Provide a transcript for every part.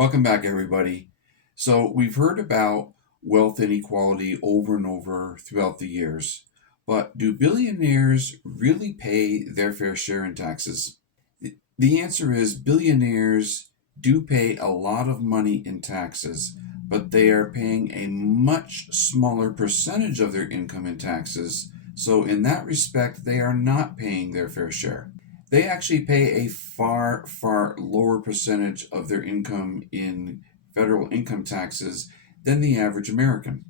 Welcome back, everybody. So, we've heard about wealth inequality over and over throughout the years, but do billionaires really pay their fair share in taxes? The answer is billionaires do pay a lot of money in taxes, but they are paying a much smaller percentage of their income in taxes. So, in that respect, they are not paying their fair share. They actually pay a far, far lower percentage of their income in federal income taxes than the average American.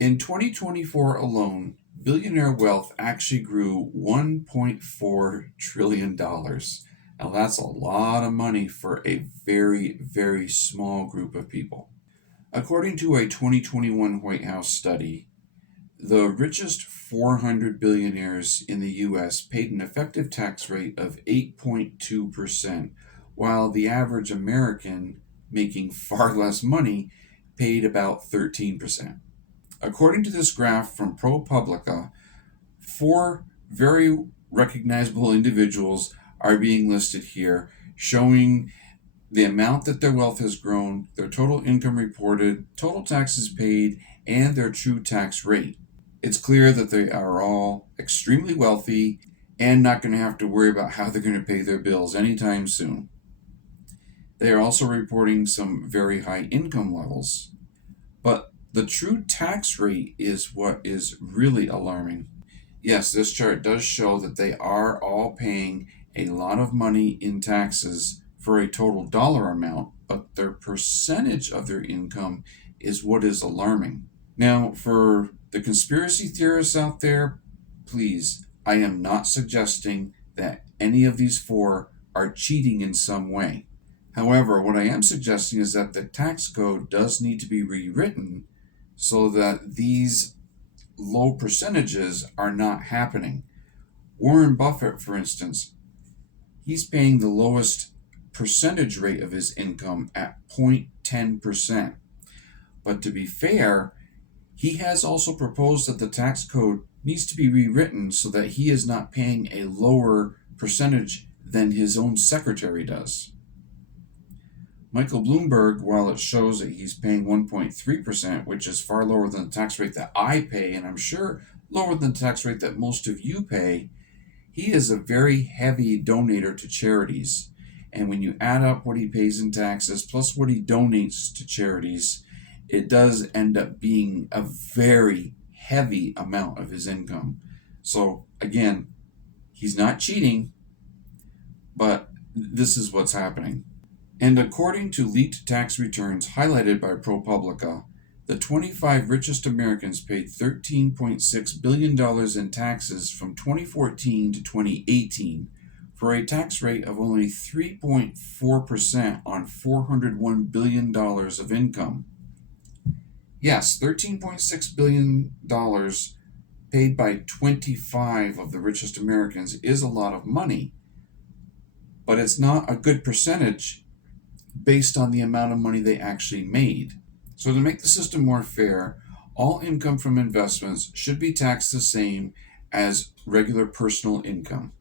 In 2024 alone, billionaire wealth actually grew $1.4 trillion. Now, that's a lot of money for a very, very small group of people. According to a 2021 White House study, the richest 400 billionaires in the US paid an effective tax rate of 8.2%, while the average American, making far less money, paid about 13%. According to this graph from ProPublica, four very recognizable individuals are being listed here, showing the amount that their wealth has grown, their total income reported, total taxes paid, and their true tax rate. It's clear that they are all extremely wealthy and not going to have to worry about how they're going to pay their bills anytime soon. They are also reporting some very high income levels. But the true tax rate is what is really alarming. Yes, this chart does show that they are all paying a lot of money in taxes for a total dollar amount, but their percentage of their income is what is alarming. Now, for the conspiracy theorists out there, please, I am not suggesting that any of these four are cheating in some way. However, what I am suggesting is that the tax code does need to be rewritten so that these low percentages are not happening. Warren Buffett, for instance, he's paying the lowest percentage rate of his income at 0.10%. But to be fair, he has also proposed that the tax code needs to be rewritten so that he is not paying a lower percentage than his own secretary does. Michael Bloomberg, while it shows that he's paying 1.3%, which is far lower than the tax rate that I pay, and I'm sure lower than the tax rate that most of you pay, he is a very heavy donator to charities. And when you add up what he pays in taxes plus what he donates to charities, it does end up being a very heavy amount of his income. So again, he's not cheating, but this is what's happening. And according to leaked tax returns highlighted by ProPublica, the 25 richest Americans paid $13.6 billion in taxes from 2014 to 2018 for a tax rate of only 3.4% on $401 billion of income. Yes, $13.6 billion paid by 25 of the richest Americans is a lot of money, but it's not a good percentage based on the amount of money they actually made. So to make the system more fair, all income from investments should be taxed the same as regular personal income.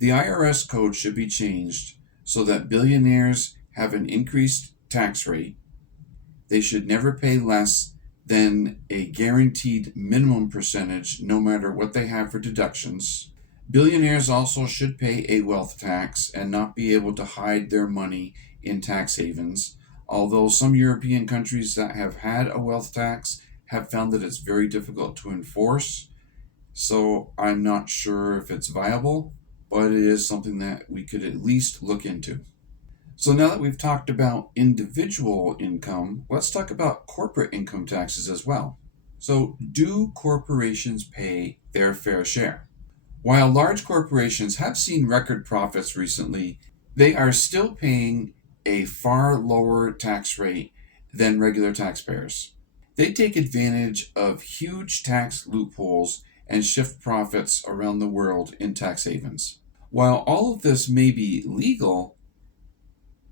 The IRS code should be changed so that billionaires have an increased tax rate. They should never pay less than a guaranteed minimum percentage no matter what they have for deductions. Billionaires also should pay a wealth tax and not be able to hide their money in tax havens, although some European countries that have had a wealth tax have found that it's very difficult to enforce. So I'm not sure if it's viable, but it is something that we could at least look into. So now that we've talked about individual income, let's talk about corporate income taxes as well. So do corporations pay their fair share? While large corporations have seen record profits recently, they are still paying a far lower tax rate than regular taxpayers. They take advantage of huge tax loopholes and shift profits around the world in tax havens. While all of this may be legal,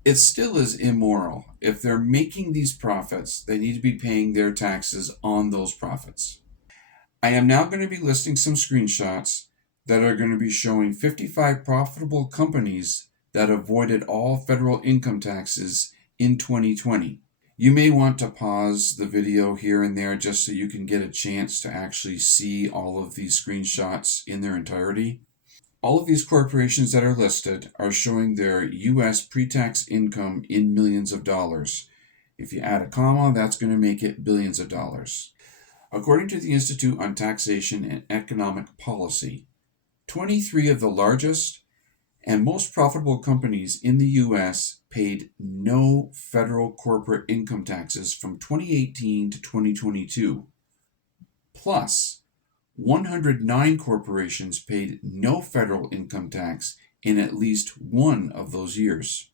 it still is immoral. If they're making these profits, they need to be paying their taxes on those profits. I am now going to be listing some screenshots that are going to be showing 55 profitable companies that avoided all federal income taxes in 2020. You may want to pause the video here and there just so you can get a chance to actually see all of these screenshots in their entirety. All of these corporations that are listed are showing their U.S. pre-tax income in millions of dollars. If you add a comma, that's going to make it billions of dollars. According to the Institute on Taxation and Economic Policy, 23 of the largest and most profitable companies in the U.S. paid no federal corporate income taxes from 2018 to 2022. Plus, 109 corporations paid no federal income tax in at least one of those years.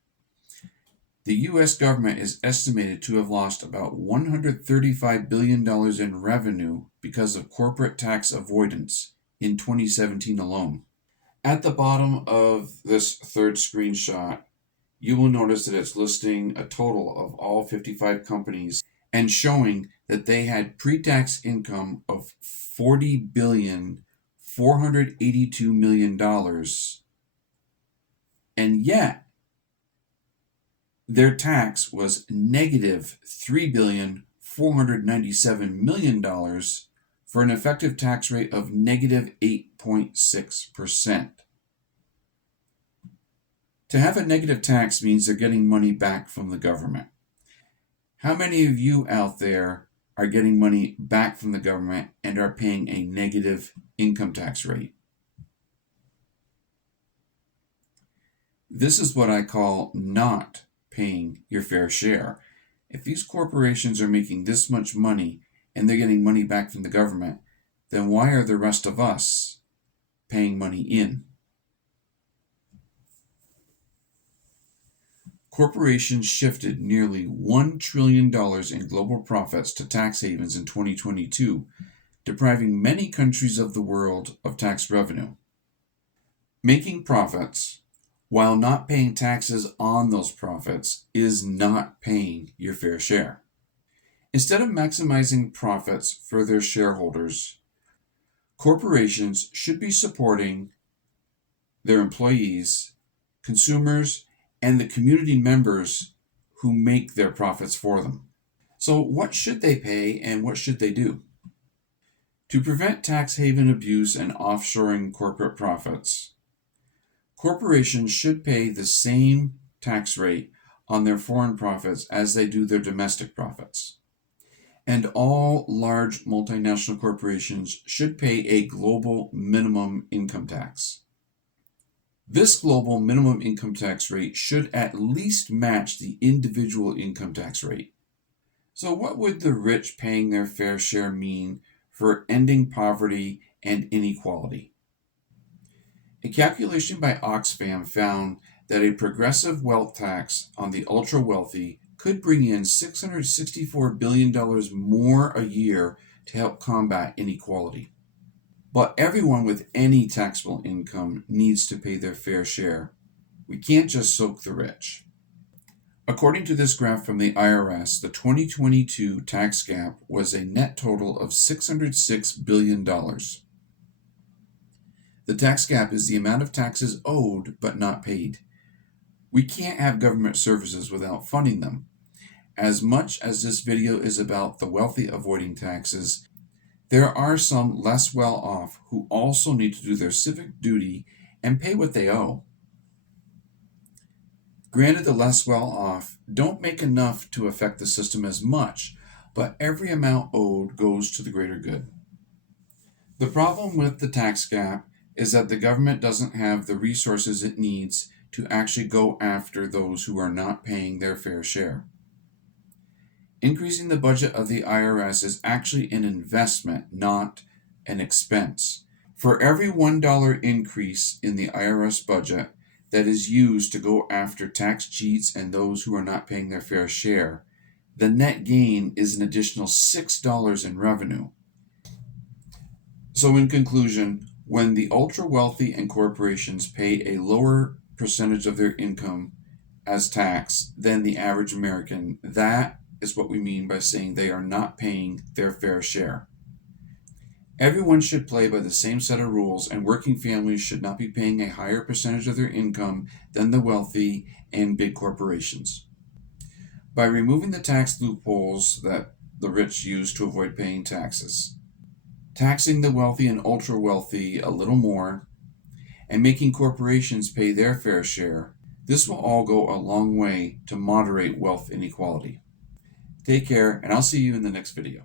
The U.S. government is estimated to have lost about $135 billion in revenue because of corporate tax avoidance in 2017 alone. At the bottom of this third screenshot, you will notice that it's listing a total of all 55 companies and showing that they had pre-tax income of $40,482,000,000, and yet their tax was negative $3,497,000,000 for an effective tax rate of negative 8.6%. To have a negative tax means they're getting money back from the government. How many of you out there are getting money back from the government and are paying a negative income tax rate? This is what I call not paying your fair share. If these corporations are making this much money and they're getting money back from the government, then why are the rest of us paying money in? Corporations shifted nearly $1 trillion in global profits to tax havens in 2022, depriving many countries of the world of tax revenue. Making profits while not paying taxes on those profits is not paying your fair share. Instead of maximizing profits for their shareholders, corporations should be supporting their employees, consumers, and the community members who make their profits for them. So what should they pay and what should they do? To prevent tax haven abuse and offshoring corporate profits, corporations should pay the same tax rate on their foreign profits as they do their domestic profits. And all large multinational corporations should pay a global minimum income tax. This global minimum income tax rate should at least match the individual income tax rate. So what would the rich paying their fair share mean for ending poverty and inequality? A calculation by Oxfam found that a progressive wealth tax on the ultra-wealthy could bring in $664 billion more a year to help combat inequality. But everyone with any taxable income needs to pay their fair share. We can't just soak the rich. According to this graph from the IRS, the 2022 tax gap was a net total of $606 billion. The tax gap is the amount of taxes owed but not paid. We can't have government services without funding them. As much as this video is about the wealthy avoiding taxes, there are some less well off who also need to do their civic duty and pay what they owe. Granted, the less well off don't make enough to affect the system as much, but every amount owed goes to the greater good. The problem with the tax gap is that the government doesn't have the resources it needs to actually go after those who are not paying their fair share. Increasing the budget of the IRS is actually an investment, not an expense. For every $1 increase in the IRS budget that is used to go after tax cheats and those who are not paying their fair share, the net gain is an additional $6 in revenue. So in conclusion, when the ultra-wealthy and corporations pay a lower percentage of their income as tax than the average American, that is what we mean by saying they are not paying their fair share. Everyone should play by the same set of rules, and working families should not be paying a higher percentage of their income than the wealthy and big corporations. by removing the tax loopholes that the rich use to avoid paying taxes, taxing the wealthy and ultra wealthy a little more, and making corporations pay their fair share. This will all go a long way to moderate wealth inequality. Take care, and I'll see you in the next video.